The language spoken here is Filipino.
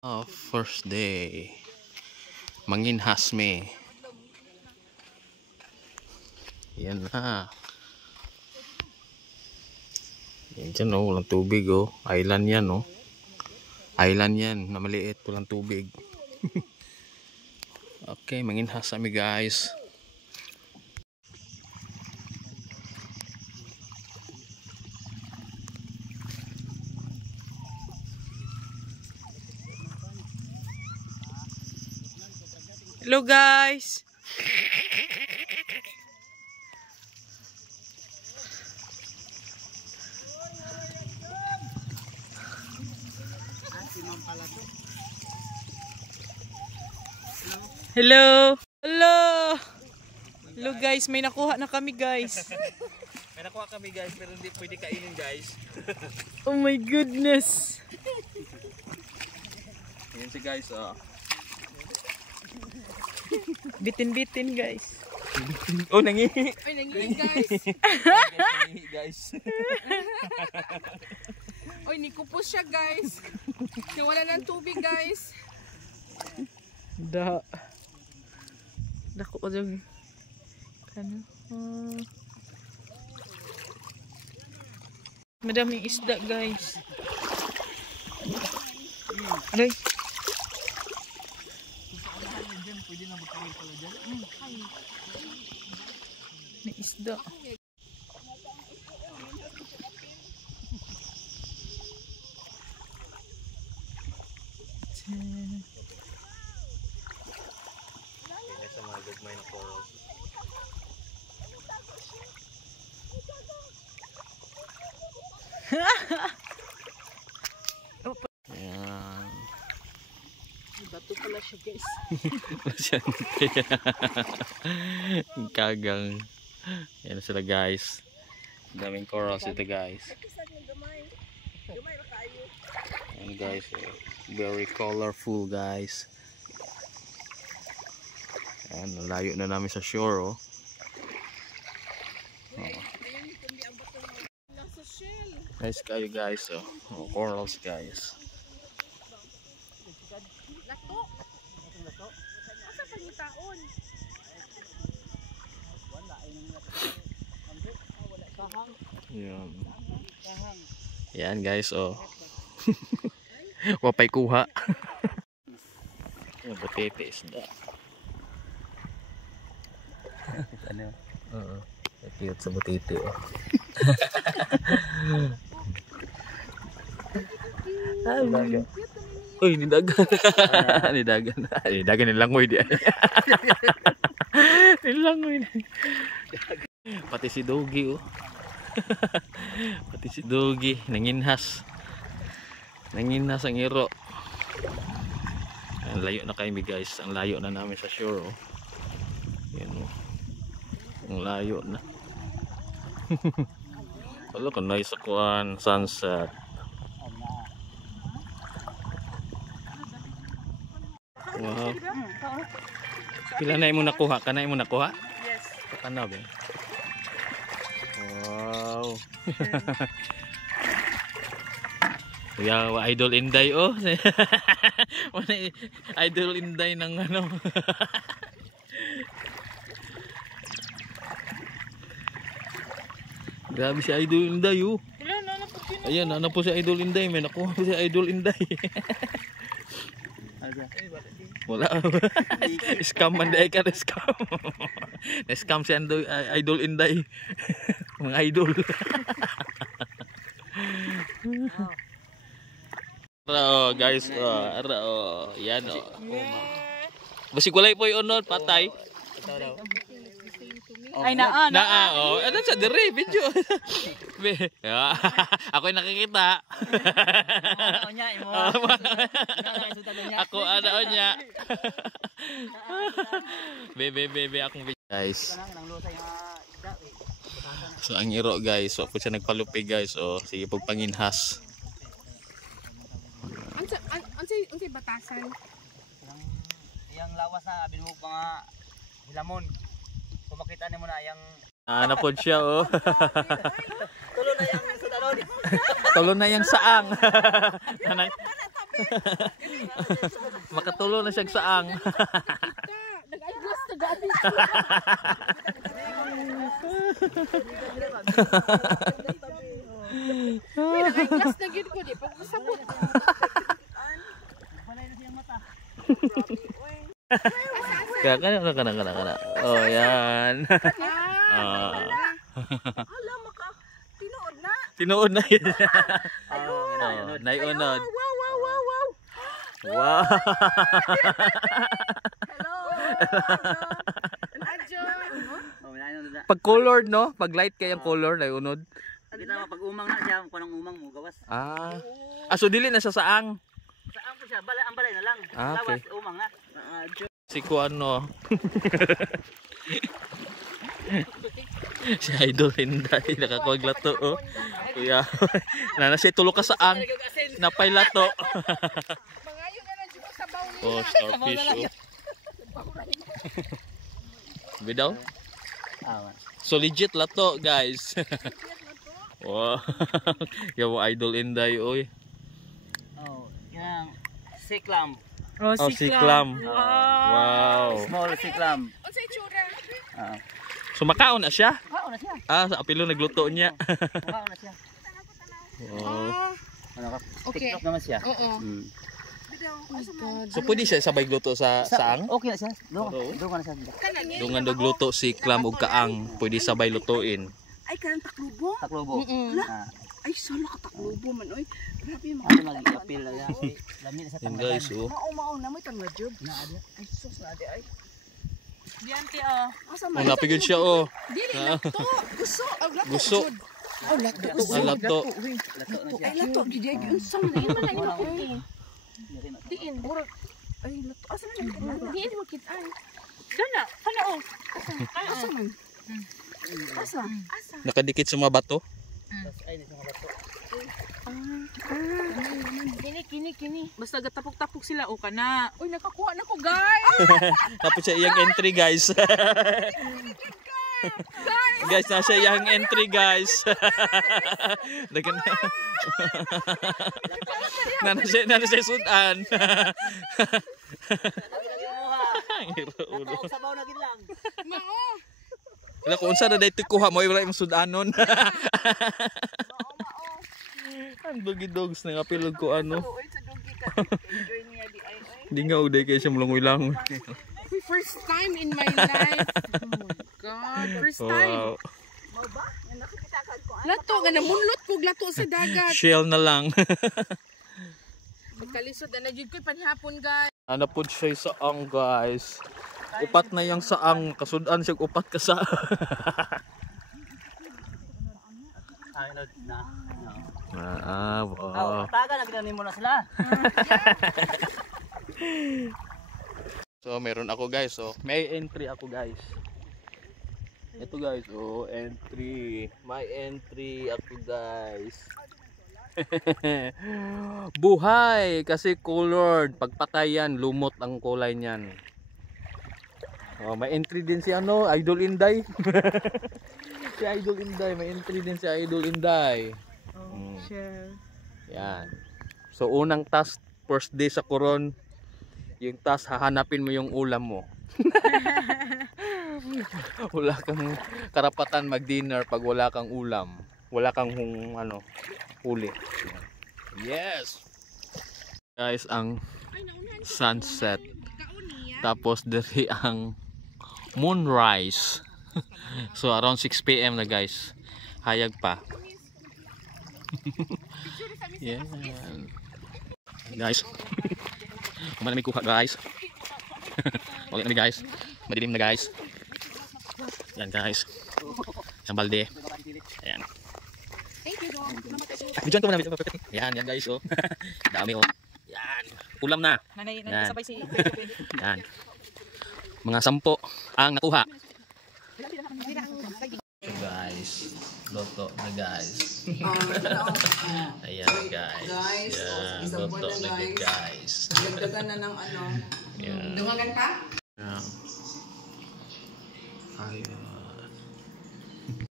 First day. Manginhas me. Yan na. Yan dyan oh, walang tubig oh. Island yan oh. Island yan, na maliit, walang tubig. Okay, manginhas kami guys. Hello guys. Hello. Hello. Hello guys, may nakuha na kami guys. May nakuha kami guys, pero hindi pwede kainin guys. Oh my goodness. Yan si guys oh. Bitin-bitin guys. Oh, nangihi. Ay, nangihi guys. Nangihi guys. Oy, nikupos siya guys. Wala ng tubig guys. Dako ko dyan. Ano? Madaming isda guys. Aray. May isda. Sa mga gagmay na corals. Ayan. Bato pala siya guys. Kagang. Yan sila guys. Daming corals ito guys. Ayan guys. Very colorful guys. Ayan, layo na namin sa shore oh. Nice kayo guys oh. Corals guys. Lato. Asa pangitaon? Wala ay nang wala kahang. Yan. Yan guys oh. Wapay kuha. Yan butete isda. Ano? Oo. Cute sa butete oh. Nidagan. Uy, nidagan. Nidagan. Nidagan nilangoy di. Nilangoy. Pati si Dogi oh. Pati si Dogi nanginhas. Nanginhas ang iro. Ang layo na kami guys. Ang layo na namin sa shore oh. Yan oh. Ang layo na. Wala ka nice akuan sunset. Wow. Pila na mo nakuha? Kanay mo nakuha? Yes. Pakanaw ba? Wow. Yeah, Idol Inday oh. Idol Inday ng ano. Grabe si Idol Inday oh. Ayan, ano po si Idol Inday. May nakuha po si Idol Inday. Wala. Scam man day ka, scam. Na-scam si Idol Inday. Mga idol. Ara guys, ara yan oh. Basig walay po yung onod patay. Ay naa. Oh, ano sa dire video. Ako yung nakikita. Ako ano niya. Bebe akong video guys. So ang iro guys, so po siya nagpalupi guys, oh sige pagpanginhas. Unsay batasan? Yang lawas na abin mo mga hilamon. Kung makita nimo na yang napod siya oh. tulo na yang sa dalon. Tulo na yang saang. Makatulong na siya sa saang. Nag-eyeglass na gabi. Nag-eyeglass na gid ko di pag masabot. Kaya kana. Oh, yan. Hala maka tinuod na. Tinuod na yun. Wow. Naiunod. Wow. Hello. Adjo. Pag colored, no? Pag light kayang color, naiunod. Kita pag umang na siya, kung anong umang mo gawas. So dili na sa saang. Saan po siya? Balay, ang balay na lang. Okay. Lawas, umang na. Si Kuano. Si Idol Hinday, nakakuwag lato. Oh. Kuya, na siya tulo ka saang. Napay lato. Mangayo na lang jud sa baw ni. Oh, starfish. Oh. Bidaw? So legit lato, guys. Wow. Yaw Idol Hinday, oy. Oh, yang siklam. Oh, Oh, si Clam. Wow. Wow. Small siklam. Unsay itsura? So makaon na siya? Wow na siya. Sa apilo nagluto niya. Wow na siya. Wow. Ano ka? Okay. TikTok naman siya. Oo. So pwede siya sabay gluto sa saang? Okay na siya. Doon ka na siya. Dungan dog luto si Clam ug kaang, pwede sabay lutuin. Ay kanang taklubo. Taklobo. Ay sala ka taklubo man oy. Grabe mga. Ano mag-appeal na yan? Lami na sa Yan tanggalan. guys, oh. Mao na mo tangla job. Ay sus na di ay. Diante Asa Oh, napigod siya, oh. Dili lato. Gusto. Gusto. Oh lato. Ay, lato. Lato na siya. Ay lato gid ay unsang na yun man imo. Diin murag ay lato. Asa man diin mo kit-an. Kana oh. Asa man? Asa? Nakadikit sa mga bato. Ay, nasa mga lato. Kini. Basta gatapok-tapok sila o kana. Uy nakakuha na ko guys. Tapos siya iyang entry, guys. Guys, nasa iyang entry, guys. Dagan na siya sudan. Nataok sa baw na gid lang. Wala ko unsa na daytoy kuha mo wala imong sudanon. Ang dogi-dogs na kapilog ko ano. Uy sa dugi ka. Enjoy niya di ay. Hindi nga uday kay siya mulangoy-langoy. First time in my life. Oh my God. First time. Wow. Lato nga namunlot ko lato sa dagat. Shell na lang. Pagkalisod na jud ko'y panhapon guys. Ano po siya sa saang, guys. Upat na yung saang. Kasudan siya upat ka sa. Ay, na. Wow. Taga na ginanin mo na sila. So meron ako, guys. So may entry ako, guys. Ito, guys. Oh, entry. May entry ako, guys. Buhay kasi colored. Pagpatayan, lumot ang kulay niyan. Oh, may entry din si ano, Idol Hinday. Si Idol Hinday, may entry din si Idol Hinday. Share. Yan. So unang task, first day sa Coron, yung task hahanapin mo yung ulam mo. Wala kang karapatan mag-dinner pag wala kang ulam. Wala kang ano, huli. Yes. Guys, ang sunset. Tapos diri ang moonrise. So around 6 PM na, guys. Hayag pa. Yan. Guys. Kumain na may kuha, guys. Ulit na, guys. Madilim na, guys. Yan, guys. Isang balde. Ayan. Diyan ko muna. Yan, guys. Oh. Dami, oh. Yan. Ulam na. Nanay Yan. sabay si Yan. Mga 10 ang nakuha. Guys, loto na, guys. Ayan, guys. Yan, loto na, guys. Dagdagan na ng ano. Yan. Dungagan pa? Yan. Ayan.